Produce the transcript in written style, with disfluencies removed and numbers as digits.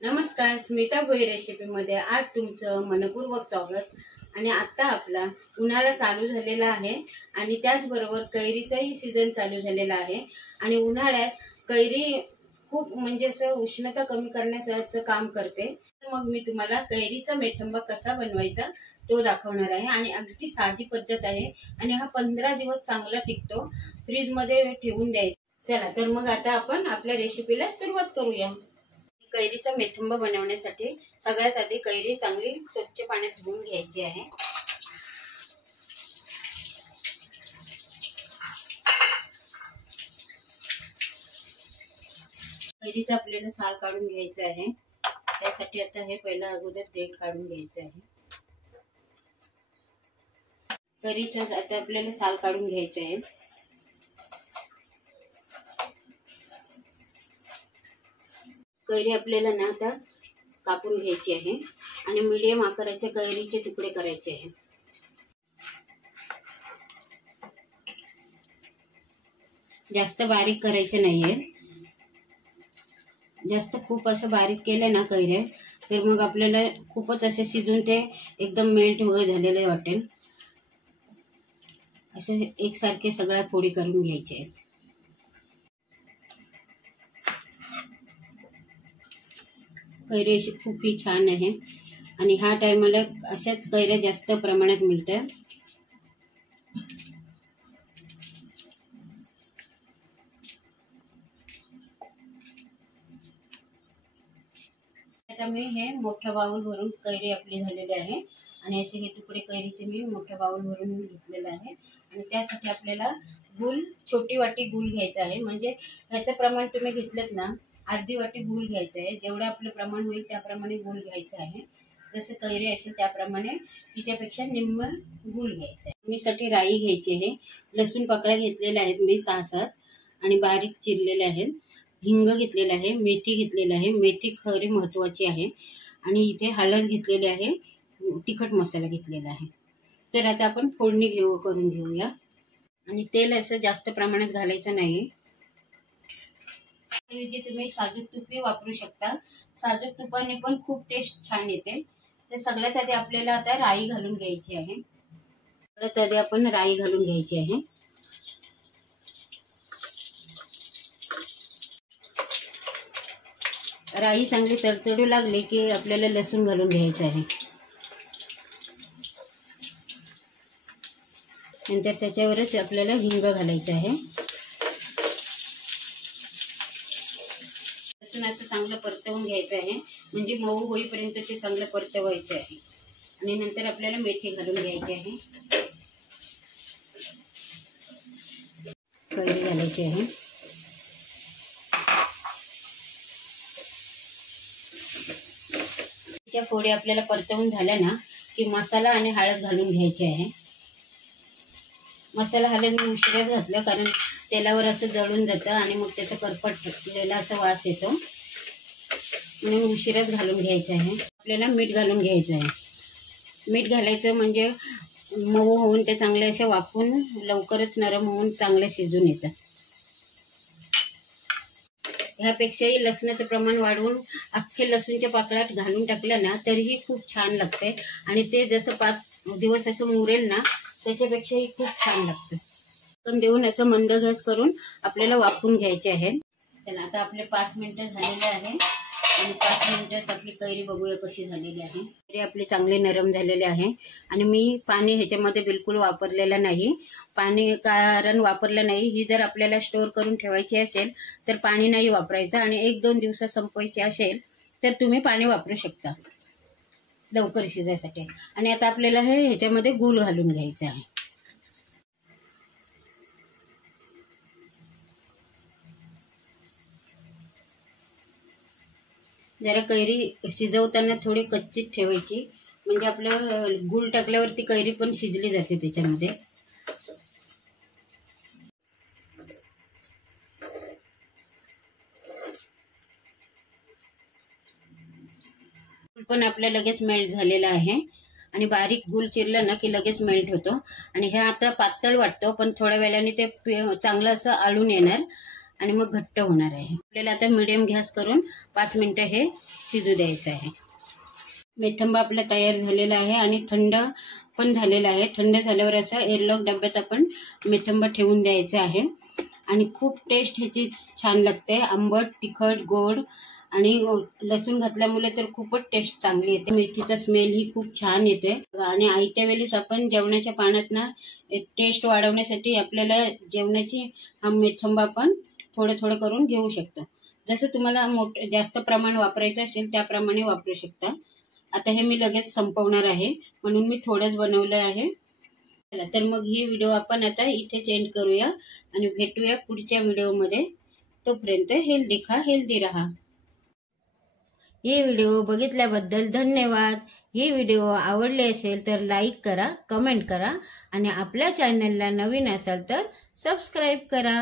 नमस्कार, स्मिता भोई रेसिपीमध्ये आज तुमचं मनपूर्वक स्वागत। आणि आता आपला उन्हाळा चालू झालेला आहे आणि त्याचबरोबर कैरीचाही सीझन चालू झालेला आहे। आणि उन्हाळ्यात कैरी खूप म्हणजे असं उष्णता कमी करण्याचं काम करते। मग मी तुम्हाला कैरीचा मेठंबा कसा बनवायचा तो दाखवणार आहे आणि अगदी साधी पद्धत आहे आणि हा 15 दिवस चांगला टिकतो, फ्रीज मध्ये ठेवून द्यायचा। चला तर मग आता आपण आपल्या रेसिपीला सुरुवात करूया। कैरीचा मेठंबा बनवण्यासाठी सगळ्यात आधी कैरी चांगली स्वच्छ पाण्यात धुवून घ्यायची आहे। कैरीचा आपल्याला साल काढून घ्यायचा आहे। त्यासाठी आता हे पहिला अगोदर देठ काढून घ्यायचं आहे। कैरीचा आता आपल्याला साल काढून घ्यायचं आहे। कैरी आपल्याला ना आता कापून घ्यायची आहे आणि मीडियम आकाराचे कैरीचे तुकडे करायचे आहेत। जास्त बारीक करायचे नाहीये, जास्त खूप असं बारीक केलं ना कैऱ्या तर मग आपल्याला खूपच असे शिजून ते एकदम मेल्ट झालेले वाटेल। असे एकसारखे सगळ्या फोडी करून घ्यायचे आहेत। कैरी अशी खूप ही छान आहे आणि ह्या टायमाला अशाच कैऱ्या जास्त प्रमाणात मिळतात। आता मी हे मोठ्या बाउल भरून कैरी आपली झालेली आहे आणि असे हे तुकडे कैरीचे मी मोठ्या बाउल भरून घेतलेले आहे। आणि त्यासाठी आपल्याला गूळ, छोटी वाटी गूळ घ्यायचा आहे। म्हणजे ह्याचं प्रमाण तुम्ही घेतलेत ना, अर्धी वाटी गूळ घ्यायचं आहे। जेवढं आपलं प्रमाण होईल त्याप्रमाणे गूळ घ्यायचं आहे। जसे कैरी असेल त्याप्रमाणे तिच्यापेक्षा निम्म गूळ घ्यायचं आहे। मीसाठी राई घ्यायची आहे। लसूण पाकळ्या घेतलेल्या आहेत मी 6-7 आणि बारीक चिरलेले आहेत। हिंग घेतलेला आहे, मेथी घेतलेली आहे, मेथी खरी महत्वाची आहे। आणि इथे हळद घेतलेली आहे, तिखट मसाला घेतलेला आहे। तर आता आपण फोडणी करून घेऊया। आणि तेल असं जास्त प्रमाणात घालायचं नाही। ऐवजी तुम्ही साजूक तूपही वापरू शकता। साजूक तुपाने पण खूप टेस्ट छान येते। तर सगळ्यात आधी आपल्याला आता राई घालून घ्यायची आहे। सगळ्यात आधी आपण राई घालून घ्यायची आहे। राई चांगली तडतडू लागली की आपल्याला लसूण घालून घ्यायचं आहे। नंतर त्याच्यावरच आपल्याला हिंग घालायचं आहे। लसूण असं चांगलं परतवून घ्यायचं आहे, म्हणजे मऊ होईपर्यंत ते चांगलं परतवायचं आहे। आणि नंतर आपल्याला मेथी घालून घ्यायची आहे, कैरी घालायची आहे। त्याच्या फोडी आपल्याला परतवून झाल्या ना की मसाला आणि हळद घालून घ्यायची आहे। मसाला हळद मी उशिराच घातलं कारण तेलावर असं जळून जातं आणि मग त्याचा करपटलेला असा वास येतो, म्हणून उशिराच घालून घ्यायचं आहे। आपल्याला मीठ घालून घ्यायचं आहे। मीठ घालायचं म्हणजे मऊ होऊन ते चांगले असे वाफून लवकरच नरम होऊन चांगले शिजून येतात। ह्यापेक्षाही लसणाचं प्रमाण वाढवून अख्खे लसूणच्या पाकळ्यात घालून टाकलं ना तरीही खूप छान लागते। आणि ते जसं 5 दिवस असं मुरेल ना त्याच्यापेक्षाही खूप छान लागतं। पण देऊन असं मंद गॅस करून आपल्याला वाफवून घ्यायचे आहे। चला आता आपले 5 मिनिटं झालेले आहे आणि 5 मिनिटात आपली कैरी बघूया कशी झालेली आहे। कैरी आपले चांगले नरम झालेले आहे आणि मी पाणी ह्याच्यामध्ये बिलकुल वापरलेलं नाही। पाणी कारण वापरलं नाही, ही जर आपल्याला स्टोर करून ठेवायची असेल तर पाणी नाही वापरायचं आणि 1-2 दिवसात संपवायची असेल तर तुम्ही पाणी वापरू शकता लवकर शिजायसाठी। आणि आता आपल्याला हे ह्याच्यामध्ये गूळ घालून घ्यायचं आहे। जरा कैरी शिजवताना थोडी कच्चीच ठेवायची, म्हणजे आपलं गूळ टाकल्यावरती कैरी पण शिजली जाते त्याच्यामध्ये। पण आपलं लगेच मेल्ट झालेला आहे आणि बारीक गूळ चिरलं ना की लगेच मेल्ट होतो। आणि हे आता पातळ वाटतं पण थोड्या वेळाने ते चांगलं असं आळून येणार आणि मग घट्ट होणार आहे। आपल्याला आता मीडियम गॅस करून 5 मिनिटं हे शिजू द्यायचं आहे। मेथंबा आपला तयार झालेला आहे आणि थंड पण झालेला आहे। थंड झाल्यावर असा एअरलॉक डब्यात आपण मेथंबा ठेवून द्यायचा आहे आणि खूप टेस्ट ह्याची छान लागते, आंबट, तिखट, गोड आणि लसूण घातल्यामुळे तर खूपच टेस्ट चांगली येते। मेथीचा स्मेल ही खूप छान येते आणि आयत्या वेळेस आपण जेवणाच्या पाण्यात ना टेस्ट वाढवण्यासाठी आपल्याला जेवणाची हा मेथंबा आपण थोडं थोडं करून घेऊ शकता। जसं तुम्हाला जास्त प्रमाण वापरायचं असेल त्याप्रमाणे वापरू शकता। आता हे मी लगेच संपवणार आहे म्हणून मी थोडंच बनवलं आहे। तर मग ही व्हिडिओ आपण आता इथेच एंड करूया आणि भेटूया पुढच्या व्हिडिओमध्ये। तोपर्यंत हेल्दी खा, हेल्दी राहा। ही व्हिडिओ बघितल्याबद्दल धन्यवाद। ही व्हिडिओ आवडली असेल तर लाईक करा, कमेंट करा आणि आपल्या चॅनलला नवीन असाल तर सबस्क्राईब करा।